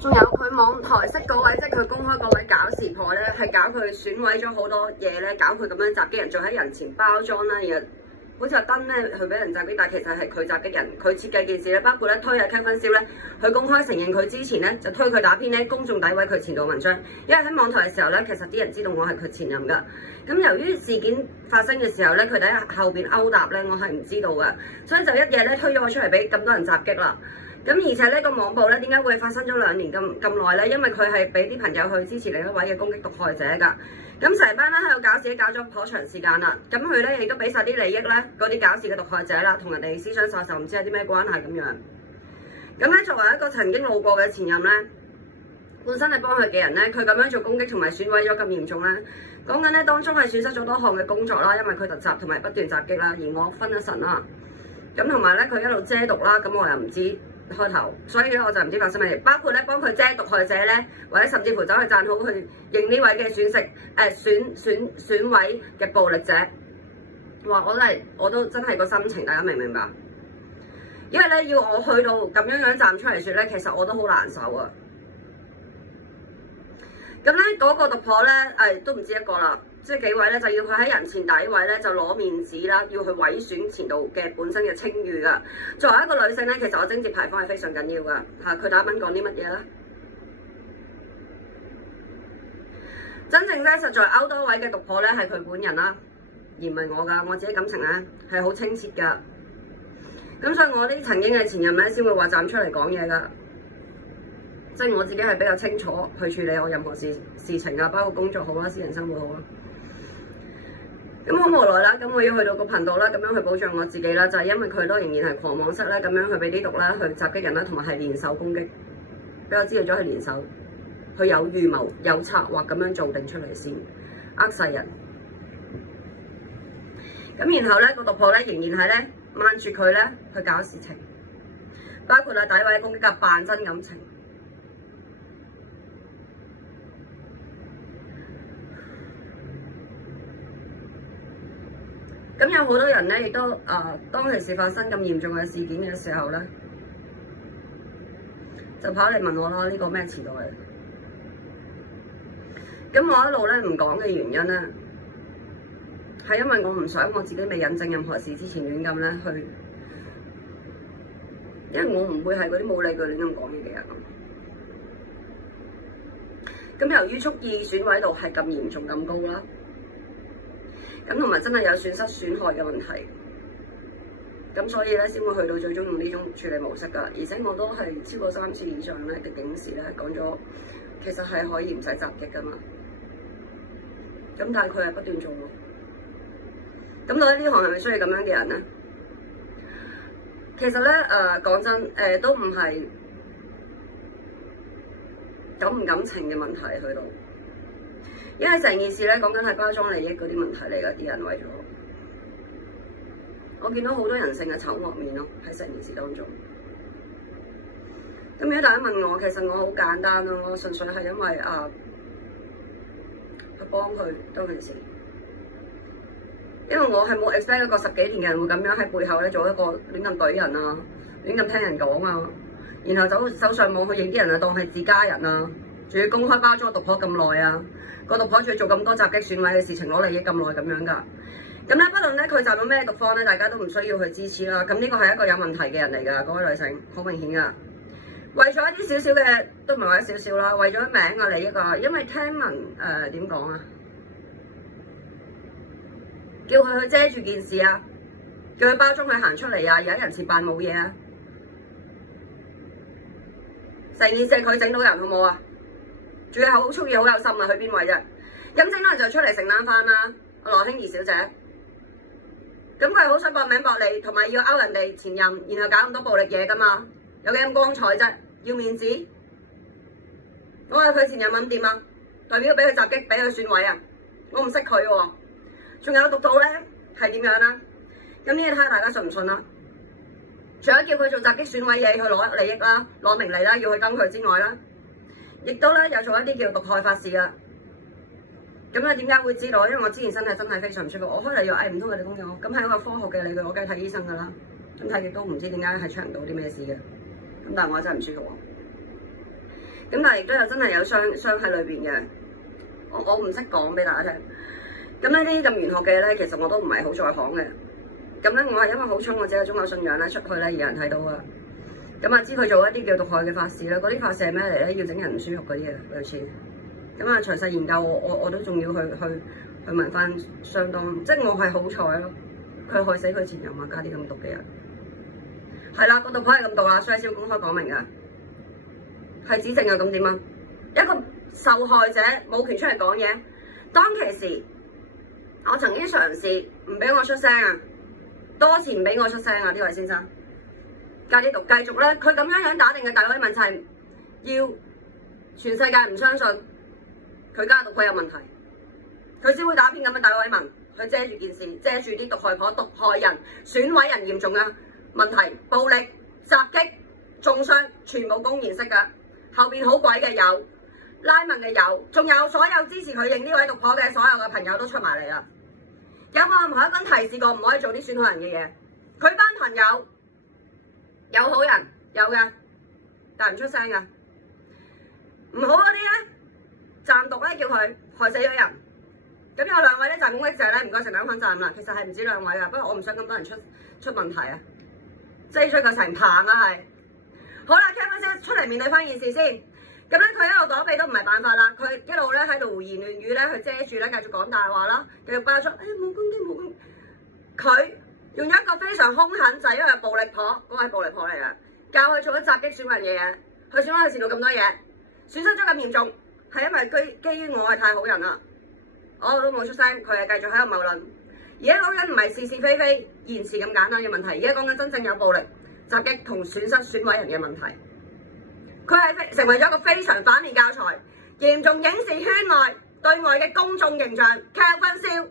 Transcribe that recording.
仲有佢網台式嗰位，即係佢公開嗰位搞事婆咧，係搞佢損毀咗好多嘢咧，搞佢咁樣襲擊人，仲喺人前包裝啦，然後好似話登咧佢俾人襲擊，但係其實係佢襲擊人，佢設計件事咧，包括咧推Kevin Siu咧，佢公開承認佢之前咧就推佢打篇咧公眾詆毀佢前度文章，因為喺網台嘅時候咧，其實啲人知道我係佢前任㗎。咁由於事件發生嘅時候咧，佢哋喺後邊勾搭咧，我係唔知道㗎，所以就一夜咧推咗我出嚟俾咁多人襲擊啦。咁而且呢個網暴咧，點解會發生咗2年咁耐咧？因為佢係俾啲朋友去支持另一位嘅攻擊毒害者㗎。咁成班咧喺度搞事，搞咗頗長時間啦。咁佢咧亦都俾晒啲利益咧，嗰啲搞事嘅毒害者啦，同人哋思想殺手唔知有啲咩關係咁樣。咁咧作為一個曾經路過嘅前任咧，本身係幫佢嘅人咧，佢咁樣做攻擊同埋損毀咗咁嚴重咧，講緊咧當中係損失咗多項嘅工作啦，因為佢突襲同埋不斷襲擊啦，而我分咗神啦。咁同埋咧佢一路遮毒啦，咁我又唔知開頭，所以咧我就唔知發生乜嘢，包括咧幫佢遮毒害者咧，或者甚至乎走去讚好去認呢位嘅損毀嘅暴力者。哇！我都真係個心情，大家明唔明白？因為咧要我去到咁樣站出嚟説咧，其實我都好難受啊。咁咧嗰個毒婆咧，都唔止一個啦，即係幾位咧就要佢喺人前詆毀咧，就攞面子啦，要去毀損前度嘅本身嘅稱譽噶。作為一個女性咧，其實我貞節牌坊係非常緊要噶嚇。佢打文講啲乜嘢咧？真正咧實在勾多位嘅毒婆咧係佢本人啦，而唔係我噶。我自己感情咧係好清澈噶。咁所以我啲曾經嘅前任咧先會話站出嚟講嘢噶。即係我自己係比較清楚去處理我任何事情啊，包括工作好啦、私人生活好啦。咁好無奈啦，咁我要去到個頻道啦，咁樣去保障我自己啦，就係因為佢都仍然係狂妄室咧，咁樣去俾啲毒啦，去襲擊人啦，同埋係連手攻擊，俾我知道咗係連手，佢有預謀、有策劃咁樣做定出嚟先，呃世人。咁然後咧個毒婆咧仍然係咧掹住佢咧去搞事情，包括詆毀攻擊嘅扮真感情。咁有好多人咧，亦都當其時發生咁嚴重嘅事件嘅時候咧，就跑嚟問我啦，呢個咩時代？咁我一路咧唔講嘅原因咧，係因為我唔想我自己未引證任何事之前亂咁咧去，因為我唔會係嗰啲冇理據亂咁講嘢嘅人。咁由於蓄意損毀度係咁嚴重咁高啦。咁同埋真係有損失損害嘅問題，咁所以咧先會去到最終用呢種處理模式㗎。而且我都係超過3次以上咧嘅警示咧講咗，其實係可以唔使襲擊㗎嘛。咁但係佢係不斷做喎。咁到底呢行係咪需要咁樣嘅人咧？其實咧講真都唔係感唔感情嘅問題去到。因為成件事咧講緊係包裝利益嗰啲問題嚟㗎，啲人為咗我見到好多人性嘅醜惡面咯，喺成件事當中。咁如果大家問我，其實我好簡單咯，我純粹係因為去幫佢當件事，因為我係冇 expect 一個10幾年嘅人會咁樣喺背後咧做一個亂咁懟人啊，亂咁聽人講啊，然後走上網去影啲人啊當係自家人啊，仲要公開包裝個毒婆咁耐啊！個毒婆仲要做咁多襲擊損毀嘅事情，攞利益咁耐咁樣㗎。咁咧，不論咧佢站到咩毒方咧，大家都唔需要去支持啦。咁呢個係一個有問題嘅人嚟㗎，各位女性，好明顯㗎。為咗一啲少少嘅，都唔係話少少啦，為咗名啊利益啊，因為聽聞點講啊，叫佢去遮住件事啊，叫佢包裝佢行出嚟啊，而喺人前扮冇嘢啊，成件事係佢整到人好冇啊！仲要好蓄意、好有心啊！去邊位啫？咁整多人就出嚟承擔翻啦，羅興怡小姐。咁佢係好想搏名搏利，同埋要勾人哋前任，然後搞咁多暴力嘢噶嘛？有幾咁光彩啫？要面子？我話佢前任咁點啊？代表俾佢襲擊，俾佢損毀啊！我唔識佢喎。仲有毒到咧係點樣啦？咁呢啲睇下大家信唔信啦？除咗叫佢做襲擊損毀嘢去攞利益啦、攞名利啦，要去跟佢之外啦。亦都咧有做一啲叫毒害法事啊！咁咧點解會知道？因為我之前身體真係非常唔舒服，我開嚟藥唔通佢哋供應我，咁係一個科學嘅理據，我梗係睇醫生㗎啦。咁睇極都唔知點解係出唔到啲咩事嘅，咁但係我真係唔舒服喎。咁但係亦都有真係有傷喺裏邊嘅。我唔識講俾大家聽。咁呢啲咁玄學嘅咧，其實我都唔係好在行嘅。咁咧，我係因為好聰我自己宗教信仰咧，出去咧有人睇到啊。咁啊，知佢做一啲叫毒害嘅法事啦，嗰啲法事係咩嚟咧？要整人唔舒服嗰啲嘢類似。咁啊，詳細研究我都仲要去問翻相當，即係我係好彩咯。佢害死佢前任啊，加啲咁毒嘅人。係啦，個毒牌係咁毒啦，所以先公開講明㗎。係指證啊，咁點啊？一個受害者冇權出嚟講嘢。當其時，我曾經嘗試唔俾我出聲啊，多次唔俾我出聲啊，呢位先生。加啲毒繼續咧，佢咁樣打定嘅大威問就係要全世界唔相信佢加毒佢有問題，佢先會打篇咁嘅大威文去遮住件事，遮住啲毒害婆、毒害人、損毀人嚴重嘅問題、暴力、襲擊、中傷，全部公然式㗎。後邊好鬼嘅有，拉文嘅有，仲有所有支持佢認呢位毒婆嘅所有嘅朋友都出埋嚟啦。有冇任何一個人提示過唔可以做啲損害人嘅嘢？佢班朋友。有好人有嘅，但唔出聲噶。唔好嗰啲咧，暫毒咧叫佢害死咗人。咁有兩位咧，暫公嘅時候咧，唔該成兩份責任啦。其實係唔止兩位噶，不過我唔想咁多人出問題啊，即係追究成棚啊係。好啦 Kevin 先出嚟面對翻件事先。咁咧佢一路躲避都唔係辦法啦，佢一路咧喺度胡言亂語咧去遮住咧，繼續講大話啦，繼續爆出冇攻擊冇攻擊。佢用咗一個非常兇狠仔嘅暴力婆，嗰個係暴力婆嚟嘅，教佢做咗襲擊損人嘅嘢，佢損毀佢前度咁多嘢，損失咗咁嚴重，係因為基於我係太好人啦，我都冇出聲，佢係繼續喺度謀論。而家講緊唔係是是非非、言辭咁簡單嘅問題，而家講緊真正有暴力、襲擊同損失損毀人嘅問題。佢係成為咗一個非常反面教材，嚴重影視圈內對外嘅公眾形象，Kevin Siu。